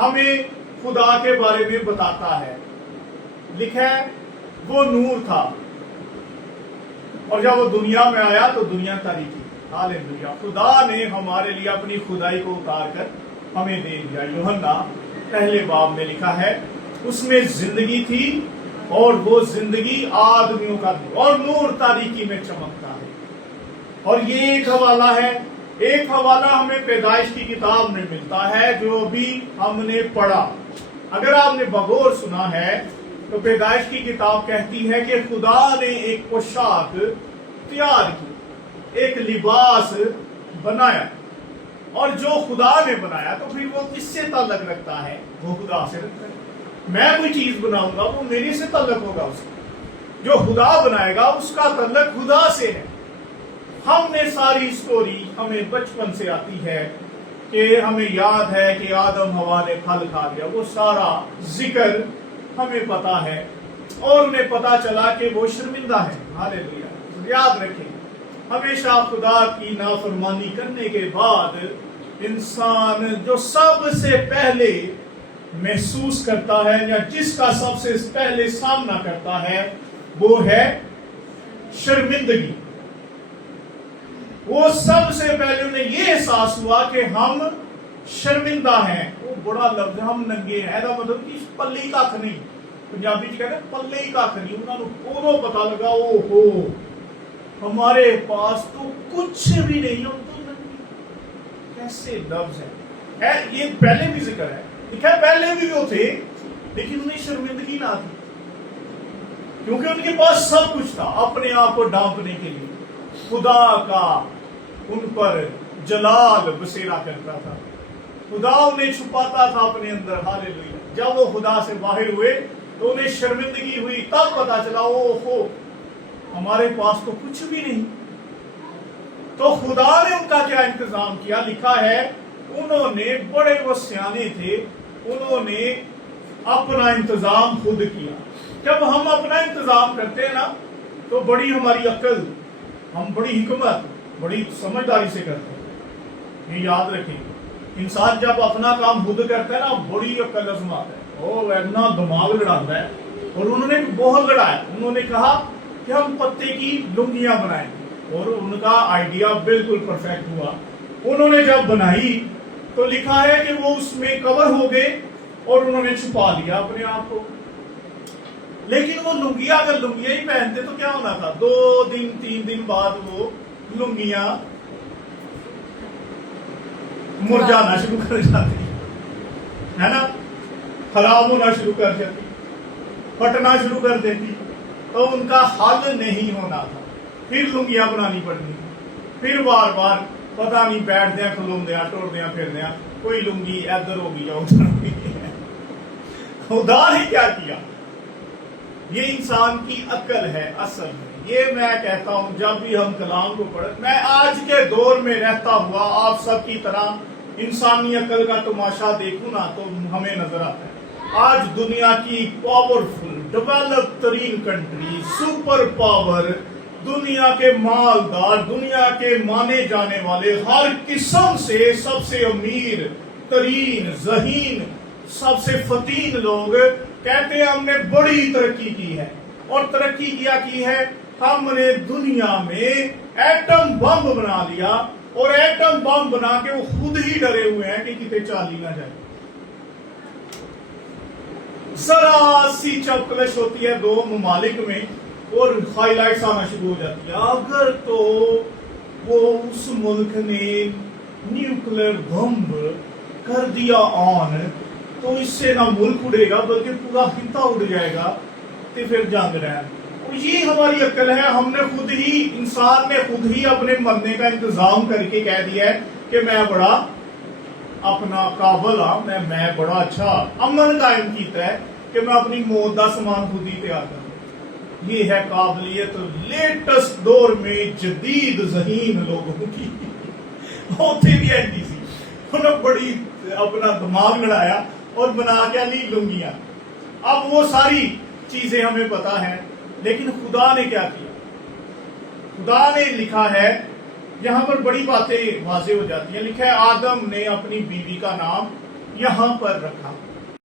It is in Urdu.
ہمیں خدا کے بارے میں بتاتا ہے. لکھا ہے وہ نور تھا اور جب وہ دنیا میں آیا تو دنیا تاریکی. ہاللیلویہ. خدا نے ہمارے لیے اپنی خدائی کو اتار کر ہمیں دے دیا. یوحنا پہلے باب میں لکھا ہے اس میں زندگی تھی اور وہ زندگی آدمیوں کا نور اور نور تاریکی میں چمکتا ہے. اور یہ ایک حوالہ ہے. ایک حوالہ ہمیں پیدائش کی کتاب میں ملتا ہے جو ابھی ہم نے پڑھا. اگر آپ نے بغور سنا ہے تو پیدائش کی کتاب کہتی ہے کہ خدا نے ایک پوشاک تیار کی, ایک لباس بنایا, اور جو خدا نے بنایا تو پھر وہ کس سے تعلق رکھتا ہے؟ وہ خدا سے رکھتا ہے. میں کوئی چیز بناؤں گا وہ میرے سے تعلق ہوگا, اس کا جو خدا بنائے گا اس کا تعلق خدا سے ہے. ہم نے ساری سٹوری ہمیں بچپن سے آتی ہے کہ ہمیں یاد ہے کہ آدم حوا نے پھل کھا لیا, وہ سارا ذکر ہمیں پتا ہے اور انہیں پتا چلا کہ وہ شرمندہ ہے. ہاللیلویہ. یاد رکھیں ہمیشہ خدا کی نافرمانی کرنے کے بعد انسان جو سب سے پہلے محسوس کرتا ہے یا جس کا سب سے پہلے سامنا کرتا ہے وہ ہے شرمندگی. وہ سب سے پہلے انہیں یہ احساس ہوا کہ ہم شرمندہ ہیں. وہ بڑا لفظ ہے, ہم ننگے ہیں. ایسا مطلب کہ پلے ہی کھ نہیں, پنجابی چ کہتے ہیں پلے ہی کھ نہیں. انہوں نے ادو پتا لگا او ہو ہمارے پاس تو کچھ بھی نہیں, ہم تو ننگے. کیسے لفظ ہے یہ, پہلے بھی ذکر ہے. دیکھا پہلے بھی وہ تھے لیکن انہیں شرمندگی نہ تھی کیونکہ ان کے پاس سب کچھ تھا اپنے آپ کو ڈھانپنے کے لیے. خدا کا ان پر جلال بسیرا کرتا تھا. خدا انہیں چھپاتا تھا اپنے اندر. ہاللیلویہ. جب وہ خدا سے باہر ہوئے تو انہیں شرمندگی ہوئی, تب پتا چلا او ہو ہمارے پاس تو کچھ بھی نہیں. تو خدا نے ان کا کیا انتظام کیا؟ لکھا ہے انہوں نے, بڑے وہ سیانے تھے, انہوں نے اپنا انتظام خود کیا. جب ہم اپنا انتظام کرتے ہیں نا تو بڑی ہماری عقل, ہم بڑی حکمت, بڑی سمجھداری سے کرتے ہیں. یہ یاد رکھیں انسان جب اپنا کام خود کرتا ہے نا بڑی عقل آزماتا ہے, وہ اتنا دماغ لڑاتا ہے. اور انہوں نے بہت لڑایا. انہوں نے کہا کہ ہم پتے کی لنگیاں بنائیں اور ان کا آئیڈیا بالکل پرفیکٹ ہوا. انہوں نے جب بنائی تو لکھا ہے کہ وہ اس میں کور ہو گئے اور انہوں نے چھپا لیا اپنے آپ کو. لیکن وہ لنگیاں اگر لنگیاں ہی پہنتے تو کیا ہونا تھا؟ 2 دن 3 دن بعد وہ لنگیاں مرجانا شروع کر جاتی ہے نا, خراب ہونا شروع کر جاتی, پھٹنا شروع کر دیتی. تو ان کا حل نہیں ہونا تھا, پھر لنگیاں بنانی پڑنی, پھر بار بار پتہ نہیں بیٹھ دیا کھلون دیا ٹور دیا پھر دیا, کوئی لنگی ادھر ہوگی یا ادھر ہوگی. خدا نے کیا کیا؟ یہ انسان کی عقل ہے اصل میں. یہ میں کہتا ہوں جب بھی ہم کلام کو پڑھیں, میں آج کے دور میں رہتا ہوا آپ سب کی طرح انسانی عقل کا تماشا دیکھوں نا تو ہمیں نظر آتا ہے آج دنیا کی پاورفل ڈیولپ ترین کنٹری, سپر پاور, دنیا کے مالدار, دنیا کے مانے جانے والے, ہر قسم سے سب سے امیر ترین, ذہین, سب سے فتین لوگ کہتے ہیں ہم نے بڑی ترقی کی ہے. اور ترقی کیا کی ہے, ہم نے دنیا میں ایٹم بم بنا لیا, اور ایٹم بم بنا کے وہ خود ہی ڈرے ہوئے ہیں کہ کتے چالی نہ جائے. ذرا سی چپکلش ہوتی ہے 2 ممالک میں اور ہائی لائٹس آنا شروع ہو جاتی ہے. اگر تو وہ اس ملک نے نیوکلیر بم کر دیا آن تو اس سے نہ ملک اڑے گا بلکہ پورا خطہ اڑ جائے گا, تو پھر جنگ رہے. یہ ہماری عقل ہے. ہم نے خود ہی, انسان نے خود ہی اپنے مرنے کا انتظام کر کے کہہ دیا ہے کہ میں بڑا اپنا قابل ہاں, میں بڑا اچھا امن قائم کیتا ہے کہ میں اپنی موت کا سامان خود ہی تیار کروں. یہ ہے قابلیت لیٹسٹ دور میں جدید ذہین لوگوں کی. ہوتے بھی اینٹی سی, انہوں نے بڑی اپنا دماغ لڑایا اور بنا کے لی لنگیاں. اب وہ ساری چیزیں ہمیں پتا ہے, لیکن خدا نے کیا کیا؟ خدا نے لکھا ہے یہاں پر بڑی باتیں واضح ہو جاتی ہیں. لکھا ہے آدم نے اپنی بیوی کا نام یہاں پر رکھا۔